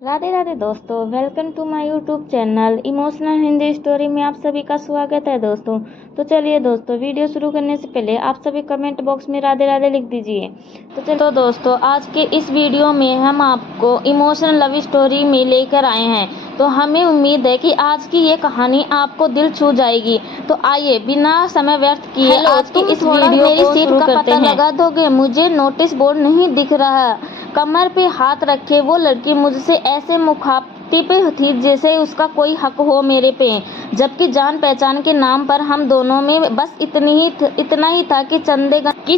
राधे राधे दोस्तों, welcome to my YouTube channel emotional Hindi story में आप सभी का स्वागत है दोस्तों। तो चलिए दोस्तों, वीडियो शुरू करने से पहले आप सभी कमेंट बॉक्स में राधे राधे लिख दीजिए। तो चलो दोस्तों, आज के इस वीडियो में हम आपको इमोशनल लव स्टोरी में लेकर आए हैं। तो हमें उम्मीद है कि आज की ये कहानी आपको दिल छू जाएगी। तो आइए बिना समय व्यर्थ किए आज की इस वीडियो को शुरू करते हैं। लगा दोगे, मुझे नोटिस बोर्ड नहीं दिख रहा। कमर पे हाथ रखे वो लड़की मुझसे ऐसे मुखातिब थी जैसे उसका कोई हक हो मेरे पे, जबकि जान पहचान के नाम पर हम दोनों में बस इतना ही था कि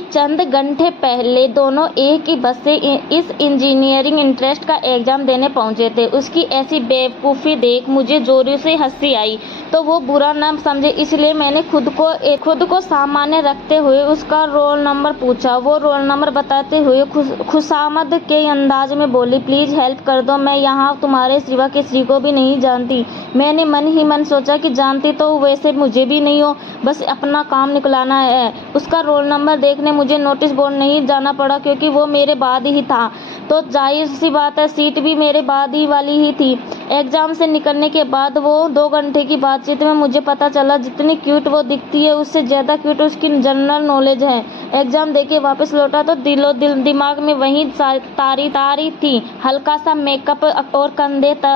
चंद घंटे पहले दोनों एक ही बस से इस इंजीनियरिंग इंटरेस्ट का एग्जाम देने पहुंचे थे। उसकी ऐसी बेवकूफ़ी देख मुझे जोरों से हंसी आई, तो वो बुरा न समझे इसलिए मैंने खुद को सामान्य रखते हुए उसका रोल नंबर पूछा। वो रोल नंबर बताते हुए खुशामद के अंदाज में बोली, प्लीज़ हेल्प कर दो, मैं यहाँ तुम्हारे सिवा किसी को भी नहीं जानती। मैंने मन ही मन सोचा कि जानती तो वैसे मुझे भी नहीं हो, बस अपना काम निकलाना है। उसका रोल नंबर देखने मुझे नोटिस बोर्ड नहीं जाना पड़ा क्योंकि वो मेरे बाद ही था, तो जाहिर सी बात है सीट भी मेरे बाद ही वाली ही थी। एग्जाम से निकलने के बाद वो 2 घंटे की बातचीत में मुझे पता चला जितनी क्यूट वो दिखती है उससे ज़्यादा क्यूट उसकी जनरल नॉलेज है। एग्जाम देके वापस लौटा तो दिमाग में वही तारी थी, हल्का सा मेकअप और कंधे तक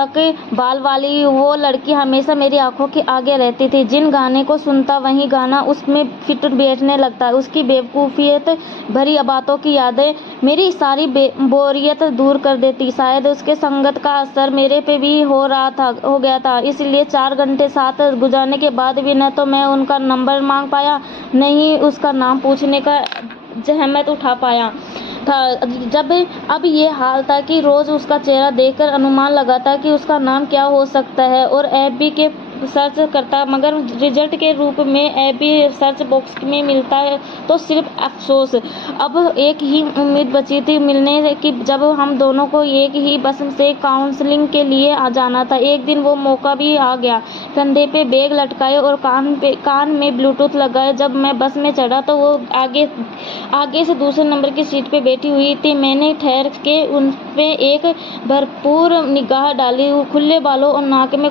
बाल वाली वो लड़की हमेशा मेरी आंखों के आगे रहती थी। जिन गाने को सुनता वही गाना उसमें फिट बैठने लगता। उसकी बेवकूफ़ियत भरी बातों की यादें मेरी सारी बोरियत दूर कर देती। शायद उसके संगत का असर मेरे पे भी हो गया था, इसलिए 4 घंटे साथ गुजारने के बाद भी न तो मैं उनका नंबर मांग पाया, न ही उसका नाम पूछने का जहमत उठा पाया था। जब अब ये हाल था कि रोज़ उसका चेहरा देखकर अनुमान लगाता कि उसका नाम क्या हो सकता है और एफबी के सर्च करता, मगर रिजल्ट के रूप में एफबी सर्च बॉक्स में मिलता है तो सिर्फ अफसोस। अब एक ही उम्मीद बची थी मिलने की, जब हम दोनों को एक ही बस से काउंसलिंग के लिए आ जाना था। एक दिन वो मौका भी आ गया। कंधे पे बैग लटकाए और कान में ब्लूटूथ लगाए जब मैं बस में चढ़ा तो वो आगे से दूसरे नंबर की सीट पे बैठी हुई थी। मैंने ठहर के उन पे एक भरपूर निगाह डाली। खुले बालों और नाक में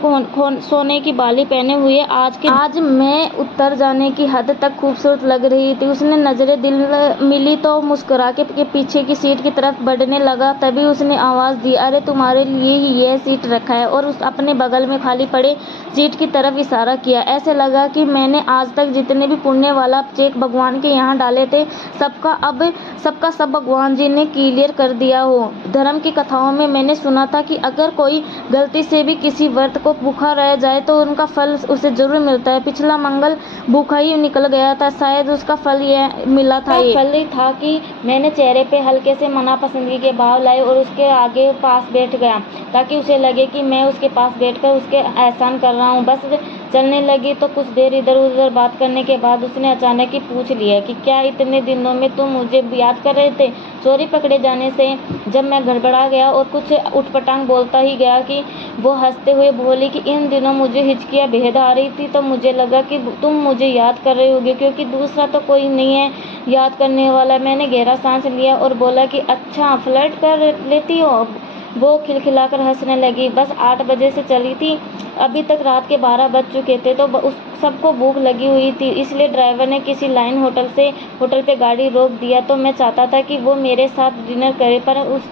सोने की बाली पहने हुए आज मैं उतर जाने की हद तक खूबसूरत लग रही थी। उसने नजरें दिल मिली तो मुस्कुरा के पीछे की सीट की तरफ बढ़ने लगा। तभी उसने आवाज़ दी, अरे तुम्हारे लिए ही यह सीट रखा है, और उस अपने बगल में खाली पड़े सीट की तरफ इशारा किया। ऐसे लगा कि मैंने आज तक जितने भी पुण्य वाला चेक भगवान के यहाँ डाले थे सबका सब भगवान जी ने क्लियर कर दिया हो। धर्म की कथाओं में मैंने सुना था कि अगर कोई गलती से भी किसी व्रत को भूखा रह जाए तो उनका फल उसे जरूर मिलता है। पिछला मंगल भूखा ही निकल गया था, शायद उसका फल यह मिला था। फल ही था कि मैंने चेहरे पे हल्के से मनापसंदगी के भाव लाए और उसके आगे पास बैठ गया ताकि उसे लगे कि मैं उसके पास बैठकर उसके एहसान कर रहा हूँ। बस चलने लगी तो कुछ देर इधर उधर बात करने के बाद उसने अचानक ही पूछ लिया कि क्या इतने दिनों में तुम मुझे याद कर रहे थे। चोरी पकड़े जाने से जब मैं गड़बड़ा गया और कुछ उठपटांग बोलता ही गया कि वो हंसते हुए बोली कि इन दिनों मुझे हिचकियाँ बेहद आ रही थी, तो मुझे लगा कि तुम मुझे याद कर रहे होगे क्योंकि दूसरा तो कोई नहीं है याद करने वाला। मैंने गहरा सांस लिया और बोला कि अच्छा, फ्लर्ट कर लेती हो। वो खिलखिलाकर हंसने लगी। बस 8 बजे से चली थी, अभी तक रात के 12 बज चुके थे, तो उस सबको भूख लगी हुई थी, इसलिए ड्राइवर ने किसी लाइन होटल पे गाड़ी रोक दिया। तो मैं चाहता था कि वो मेरे साथ डिनर करे,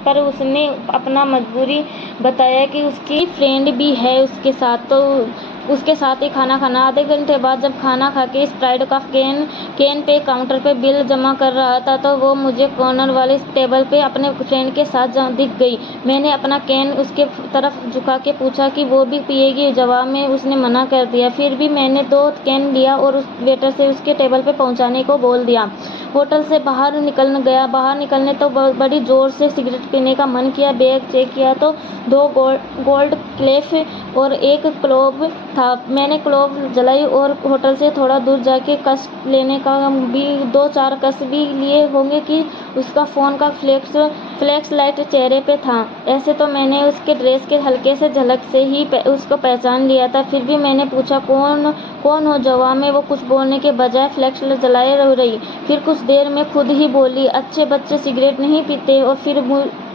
पर उसने अपना मजबूरी बताया कि उसकी फ्रेंड भी है उसके साथ, तो उसके साथ ही खाना खाना। आधे घंटे बाद जब खाना खा के स्प्राइट का कैन पे काउंटर पे बिल जमा कर रहा था तो वो मुझे कॉर्नर वाले टेबल पे अपने फ्रेंड के साथ दिख गई। मैंने अपना कैन उसके तरफ झुका के पूछा कि वो भी पिएगी। जवाब में उसने मना कर दिया। फिर भी मैंने 2 कैन लिया और उस वेटर से उसके टेबल पे पहुंचाने को बोल दिया। होटल से बाहर निकलने तो बड़ी जोर से सिगरेट पीने का मन किया। बैग चेक किया तो 2 गोल्ड क्लेफ और 1 क्लोव था। मैंने क्लोव जलाई और होटल से थोड़ा दूर जाके कस लेने का भी 2-4 कस भी लिए होंगे कि उसका फ़ोन का फ्लैश लाइट चेहरे पे था। ऐसे तो मैंने उसके ड्रेस के हल्के से झलक से ही उसको पहचान लिया था। फिर भी मैंने पूछा, कौन हो। जवाब में वो कुछ बोलने के बजाय फ्लैश जलाए रही। फिर कुछ देर में खुद ही बोली, अच्छे बच्चे सिगरेट नहीं पीते, और फिर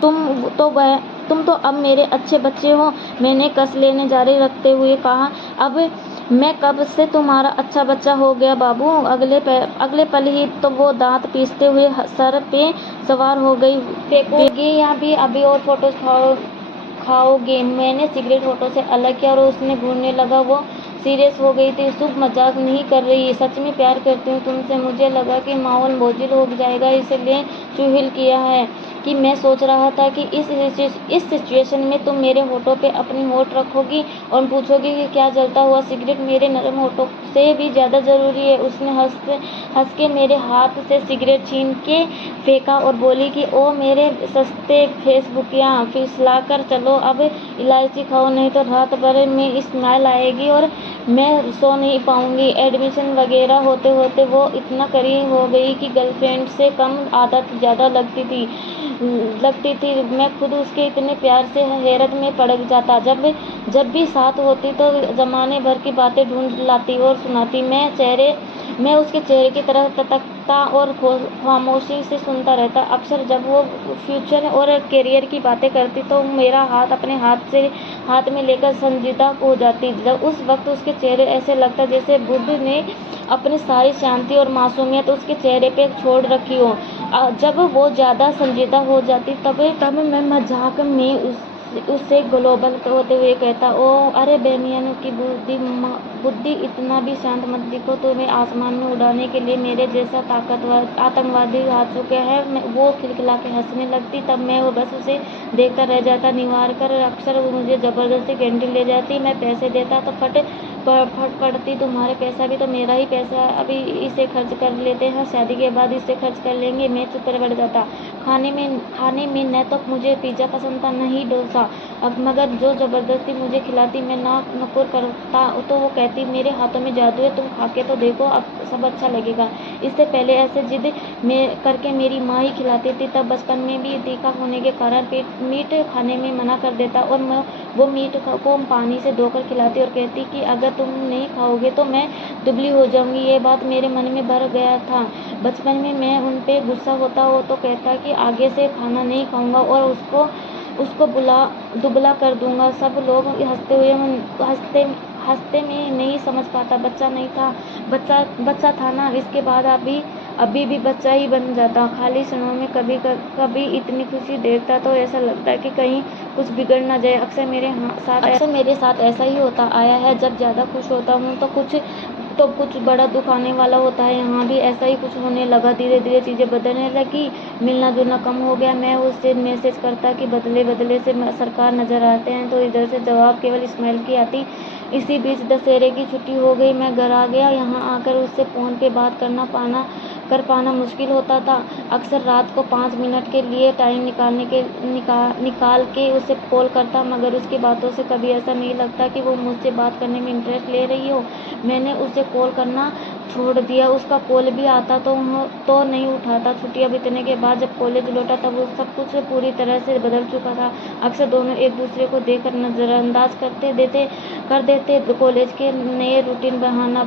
तुम तो तुम तो अब मेरे अच्छे बच्चे हो। मैंने कस लेने जारी रखते हुए कहा, अब मैं कब से तुम्हारा अच्छा बच्चा हो गया बाबू। अगले पल ही तो वो दांत पीसते हुए सर पे सवार हो गई। फेंकोगे या भी अभी और फोटोज खाओगे? मैंने सिगरेट होठों से अलग किया और उसने घूरने लगा। वो सीरियस हो गई थी। शुभ मजाक नहीं कर रही, सच में प्यार करती हूँ तुमसे। मुझे लगा कि माहौल बोझिल हो जाएगा, इसलिए चुहिल किया है कि मैं सोच रहा था कि इस सिचुएशन में तुम मेरे होठों पे अपनी होठ रखोगी और पूछोगी कि क्या जलता हुआ सिगरेट मेरे नरम होठों से भी ज़्यादा ज़रूरी है। उसने हंस के मेरे हाथ से सिगरेट छीन के फेंका और बोली कि ओ मेरे सस्ते फेसबुकिया, फिसलाकर चलो, अब इलायची खाओ, नहीं तो रात भर में स्माइल आएगी और मैं सो नहीं पाऊंगी। एडमिशन वगैरह होते होते वो इतना करीब हो गई कि गर्लफ्रेंड से कम आदत ज़्यादा लगती थी। मैं खुद उसके इतने प्यार से हैरत में पड़ जाता। जब भी साथ होती तो जमाने भर की बातें ढूंढ लाती और सुनाती। मैं उसके चेहरे की तरफ तकता और खामोशी से सुनता रहता। अक्सर जब वो फ्यूचर और करियर की बातें करती तो मेरा हाथ अपने हाथ में लेकर संजीदा हो जाती। जब उस वक्त उसके चेहरे ऐसे लगता जैसे बुद्ध ने अपनी सारी शांति और मासूमियत उसके चेहरे पे छोड़ रखी हो। जब वो ज़्यादा संजीदा हो जाती तब मैं मजाक में उससे ग्लोबल होते हुए कहता, ओ अरे बेमियानों की बुद्धि इतना भी शांत मत दिखो। तुम्हें आसमान में उड़ाने के लिए मेरे जैसा ताकतवर आतंकवादी आ चुके हैं। वो खिलखिला के हंसने लगती। तब मैं वो बस उसे देखता रह जाता निवार कर। अक्सर वो मुझे ज़बरदस्ती कैंटीन ले जाती। मैं पैसे देता तो फट पड़ती, तुम्हारे पैसा भी तो मेरा ही पैसा है, अभी इसे खर्च कर लेते हैं, शादी के बाद इसे खर्च कर लेंगे। मैं चुप बैठ जाता। खाने में न तो मुझे पिज़्ज़ा पसंद था, न ही डोसा। अब मगर जो ज़बरदस्ती मुझे खिलाती मैं ना नुकुर करता तो वो कहती, मेरे हाथों में जादू है, तुम खा के तो देखो, अब सब अच्छा लगेगा। इससे पहले ऐसे जिद में करके मेरी माँ ही खिलाती थी। तब बचपन में भी तीखा होने के कारण मीट खाने में मना कर देता और मैं वो मीट को पानी से धोकर खिलाती और कहती कि अगर तुम नहीं खाओगे तो मैं दुबली हो जाऊंगी। ये बात मेरे मन में भर गया था। बचपन में मैं उन पे गुस्सा होता हो तो कहता कि आगे से खाना नहीं खाऊंगा और उसको दुबला कर दूंगा। सब लोग हंसते में नहीं समझ पाता, बच्चा नहीं था, बच्चा था ना। इसके बाद अभी भी बच्चा ही बन जाता। खाली क्षणों में कभी इतनी खुशी देखता तो ऐसा लगता है कि कहीं कुछ बिगड़ ना जाए। अक्सर मेरे साथ ऐसा ही होता आया है। जब ज़्यादा खुश होता हूँ तो कुछ बड़ा दुख आने वाला होता है। यहाँ भी ऐसा ही कुछ होने लगा। धीरे धीरे चीज़ें बदलने लगी, मिलना जुलना कम हो गया। मैं उससे मैसेज करता कि बदले से सरकार नज़र आते हैं, तो इधर से जवाब केवल स्माइल की आती। इसी बीच दशहरे की छुट्टी हो गई, मैं घर आ गया। यहाँ आकर उससे फ़ोन पे बात कर पाना मुश्किल होता था। अक्सर रात को 5 मिनट के लिए टाइम निकाल के उसे कॉल करता, मगर उसकी बातों से कभी ऐसा नहीं लगता कि वो मुझसे बात करने में इंटरेस्ट ले रही हो। मैंने उसे कॉल करना छोड़ दिया। उसका कॉल भी आता तो नहीं उठाता। छुट्टियां बीतने के बाद जब कॉलेज लौटा तब वो सब कुछ पूरी तरह से बदल चुका था। अक्सर दोनों एक दूसरे को देखकर नजरअंदाज कर देते। कॉलेज के नए रूटीन बहाना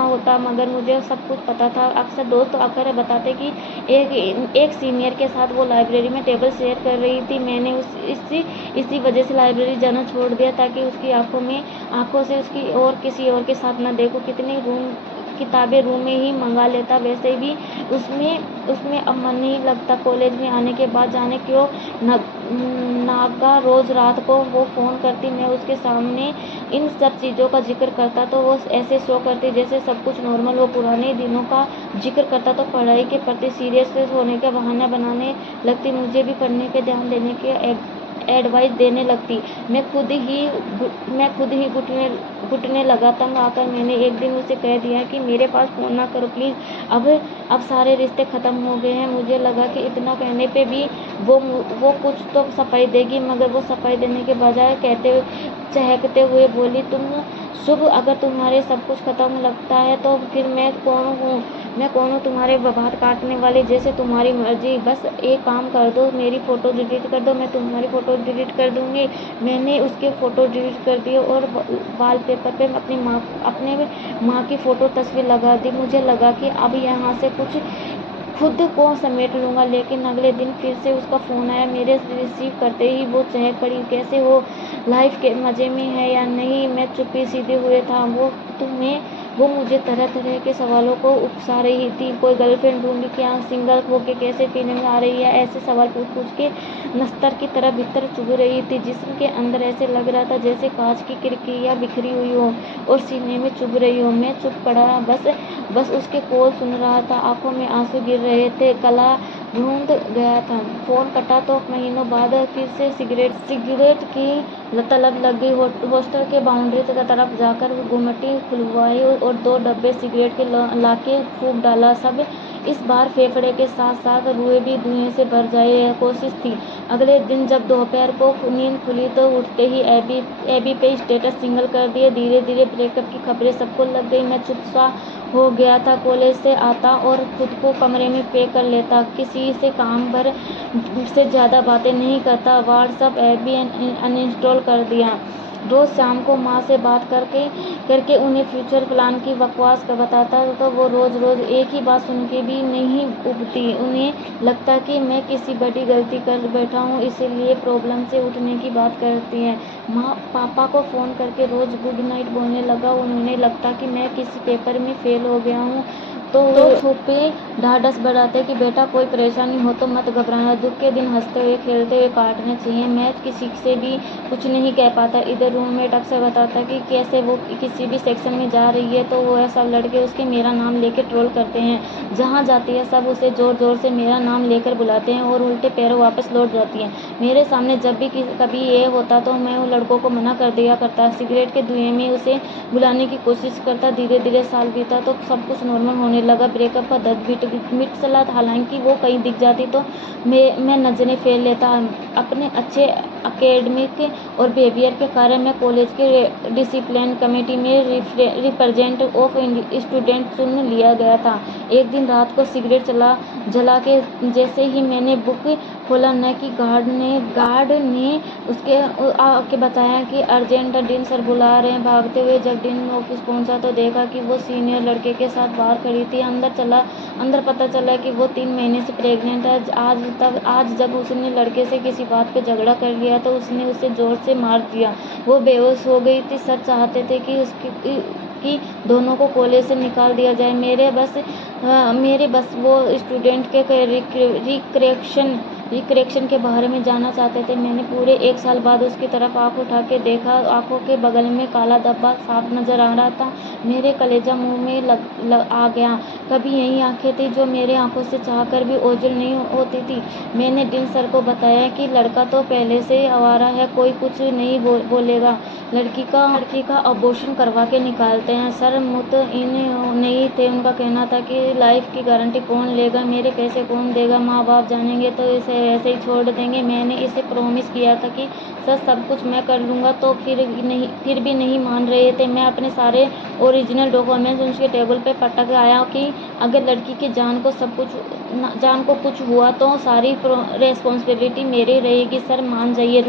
होता, मगर मुझे सब कुछ पता था। अक्सर दोस्त आकर बताते कि एक सीनियर के साथ वो लाइब्रेरी में टेबल शेयर कर रही थी। मैंने इसी वजह से लाइब्रेरी जाना छोड़ दिया, ताकि उसकी आंखों से उसकी और किसी और के साथ न देखूं। किताबें रूम में ही मंगा लेता। वैसे भी उसमें अब मन नहीं लगता। कॉलेज में आने के बाद जाने क्यों नागा रोज रात को वो फ़ोन करती। मैं उसके सामने इन सब चीज़ों का जिक्र करता तो वो ऐसे शो करती जैसे सब कुछ नॉर्मल हो। पुराने दिनों का जिक्र करता तो पढ़ाई के प्रति सीरियस होने का बहाना बनाने लगती। मुझे भी पढ़ने पे ध्यान देने के एडवाइस देने लगती। मैं खुद ही घुटने लगा। तंग आकर मैंने एक दिन उसे कह दिया कि मेरे पास फ़ोन ना करो प्लीज़। अब सारे रिश्ते ख़त्म हो गए हैं। मुझे लगा कि इतना कहने पे भी वो कुछ तो सफाई देगी, मगर वो सफाई देने के बजाय चहकते हुए बोली, तुम शुभ, अगर तुम्हारे सब कुछ खत्म लगता है तो फिर मैं कौन हूँ तुम्हारे बात काटने वाली। जैसे तुम्हारी मर्जी, बस एक काम कर दो, मेरी फ़ोटो डिलीट कर दो, मैं तुम्हारी फ़ोटो डिलीट कर दूँगी। मैंने उसके फ़ोटो डिलीट कर दिए और वॉलपेपर पे अपने माँ की फ़ोटो तस्वीर लगा दी। मुझे लगा कि अब यहाँ से कुछ खुद को समेट लूँगा। लेकिन अगले दिन फिर से उसका फ़ोन आया। मेरे रिसीव करते ही वो चहक पड़ी। कैसे हो, लाइफ के मज़े में है या नहीं? मैं चुप्पी सीधे हुए था। वो मुझे तरह तरह के सवालों को उकसा रही थी। कोई गर्लफ्रेंड ढूंढी क्या? सिंगल होके कैसे फीलिंग आ रही है? ऐसे सवाल पूछ पूछ के नस्तर की तरह भीतर चुभ रही थी। जिस्म के अंदर ऐसे लग रहा था जैसे कांच की खिड़कियाँ बिखरी हुई हो और सीने में चुभ रही हो। मैं चुप पड़ा, बस उसके कॉल सुन रहा था। आंखों में आंसू गिर रहे थे, गला ढूंढ गया था। फोन कटा तो महीनों बाद फिर से सिगरेट की तलब लग गई। हॉस्टल के बाउंड्री की तरफ जाकर गुमटी खुलवाई और 2 डब्बे सिगरेट के लाके फूंक डाला। सब इस बार फेफड़े के साथ साथ रुएं भी धुएं से भर जाए कोशिश थी। अगले दिन जब दोपहर को नींद खुली तो उठते ही एबी पे स्टेटस सिंगल कर दिए। धीरे धीरे ब्रेकअप की खबरें सबको लग गई। मैं चुप सा हो गया था। कॉलेज से आता और खुद को कमरे में पैक कर लेता। किसी से काम भर से ज़्यादा बातें नहीं करता। व्हाट्सएप ऐप भी अनइंस्टॉल कर दिया। रोज़ शाम को माँ से बात करके उन्हें फ्यूचर प्लान की बकवास का बताता तो वो रोज़ एक ही बात सुन के भी नहीं उबती। उन्हें लगता कि मैं किसी बड़ी गलती कर बैठा हूँ, इसीलिए प्रॉब्लम से उठने की बात करती है। माँ पापा को फ़ोन करके रोज़ गुड नाइट बोलने लगा। उन्हें लगता कि मैं किसी पेपर में फेल हो गया हूँ तो छुपे ढाढ़स बढ़ाते कि बेटा कोई परेशानी हो तो मत घबराना, दुख के दिन हंसते हुए खेलते हुए काटने चाहिए। मैं किसी से भी कुछ नहीं कह पाता। इधर रूममेट अक्सर बताता कि कैसे वो किसी भी सेक्शन में जा रही है तो वो सब लड़के उसके मेरा नाम लेकर ट्रोल करते हैं। जहाँ जाती है सब उसे जोर जोर से मेरा नाम लेकर बुलाते हैं और उल्टे पैरों वापस लौट जाती है। मेरे सामने जब भी कभी ये होता तो मैं उन लड़कों को मना कर दिया करता, सिगरेट के धुएं में उसे बुलाने की कोशिश करता। धीरे धीरे साल बीता तो सब कुछ नॉर्मल होने लगा। ब्रेकअप का दर्द मिट चला। हालांकि वो कहीं दिख जाती तो मैं नजरें फेर लेता। अपने अच्छे एकेडमिक और बिहेवियर के कारण मैं कॉलेज के डिसिप्लिन कमेटी में रिप्रेजेंट ऑफ स्टूडेंट चुन लिया गया था। एक दिन रात को सिगरेट जला के जैसे ही मैंने बुक खोला न कि गार्ड ने उसके आके बताया कि अर्जेंट डीन सर बुला रहे हैं। भागते हुए जब डीन ऑफिस पहुंचा तो देखा कि वो सीनियर लड़के के साथ बाहर खड़ी थी। अंदर पता चला कि वो 3 महीने से प्रेग्नेंट है। आज जब उसने लड़के से किसी बात पे झगड़ा कर लिया तो उसने उसे जोर से मार दिया। वो बेहोश हो गई थी। सब चाहते थे कि दोनों को कॉलेज से निकाल दिया जाए। मेरे बस वो स्टूडेंट के रिकरेक्शन के बारे में जानना चाहते थे। मैंने पूरे 1 साल बाद उसकी तरफ आंख उठा के देखा। आंखों के बगल में काला धब्बा साफ नजर आ रहा था। मेरे कलेजा मुंह में आ गया। कभी यही आंखें थी जो मेरे आंखों से चाहकर भी ओझल नहीं होती थी। मैंने डीन सर को बताया कि लड़का तो पहले से आवारा है, कोई कुछ नहीं बोलेगा। लड़की का अबॉर्शन करवा के निकालते हैं। सर मुतमिन नहीं थे। उनका कहना था कि लाइफ की गारंटी कौन लेगा, मेरे पैसे कौन देगा, माँ बाप जानेंगे तो इसे ऐसे ही छोड़ देंगे। मैंने इसे प्रॉमिस किया था कि सर सब कुछ मैं कर लूँगा तो फिर भी नहीं मान रहे थे। मैं अपने सारे ओरिजिनल डॉक्यूमेंट्स उसके टेबल पे पटक आया कि अगर लड़की की जान को कुछ हुआ तो सारी रेस्पॉन्सिबिलिटी मेरी रहेगी। सर मान जाइए।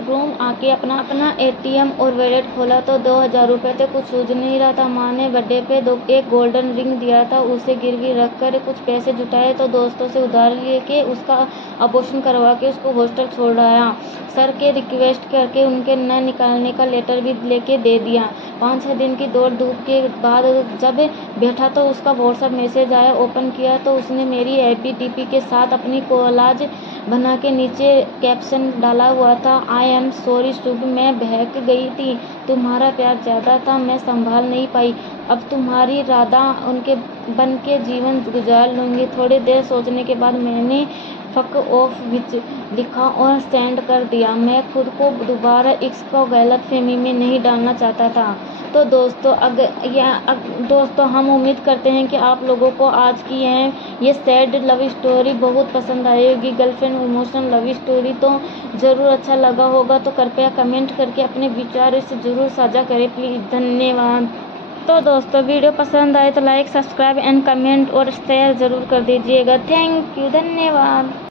रूम आके अपना एटीएम और वॉलेट खोला तो 2000 रुपये थे। कुछ सूझ नहीं रहा था। माँ ने बर्थडे पे एक गोल्डन रिंग दिया था, उसे गिरवी रख कर कुछ पैसे जुटाए तो दोस्तों से उधार लेके उसका अबॉर्शन करवा के उसको हॉस्टल छोड़ आया। सर के रिक्वेस्ट करके उनके न निकालने का लेटर भी लेके दे दिया। 5-6 दिन की दौड़ धूप के बाद जब बैठा तो उसका व्हाट्सएप मैसेज आया। ओपन किया तो उसने मेरी एफबी डीपी के साथ अपनी कोलाज बना के नीचे कैप्शन डाला हुआ था, आई एम सॉरी शुभ, मैं बहक गई थी। तुम्हारा प्यार ज़्यादा था, मैं संभाल नहीं पाई। अब तुम्हारी राधा उनके बन के जीवन गुजार लूँगी। थोड़ी देर सोचने के बाद मैंने फक ऑफ विच लिखा और सेंड कर दिया। मैं खुद को दोबारा इश्क को गलत फहमी में नहीं डालना चाहता था। तो दोस्तों हम उम्मीद करते हैं कि आप लोगों को आज की ये सैड लव स्टोरी बहुत पसंद आई होगी। गर्लफ्रेंड इमोशनल लव स्टोरी तो ज़रूर अच्छा लगा होगा। तो कृपया कमेंट करके अपने विचार इसे ज़रूर साझा करें प्लीज़। धन्यवाद। तो दोस्तों वीडियो पसंद आए तो लाइक, सब्सक्राइब एंड कमेंट और शेयर ज़रूर कर दीजिएगा। Thank you. धन्यवाद।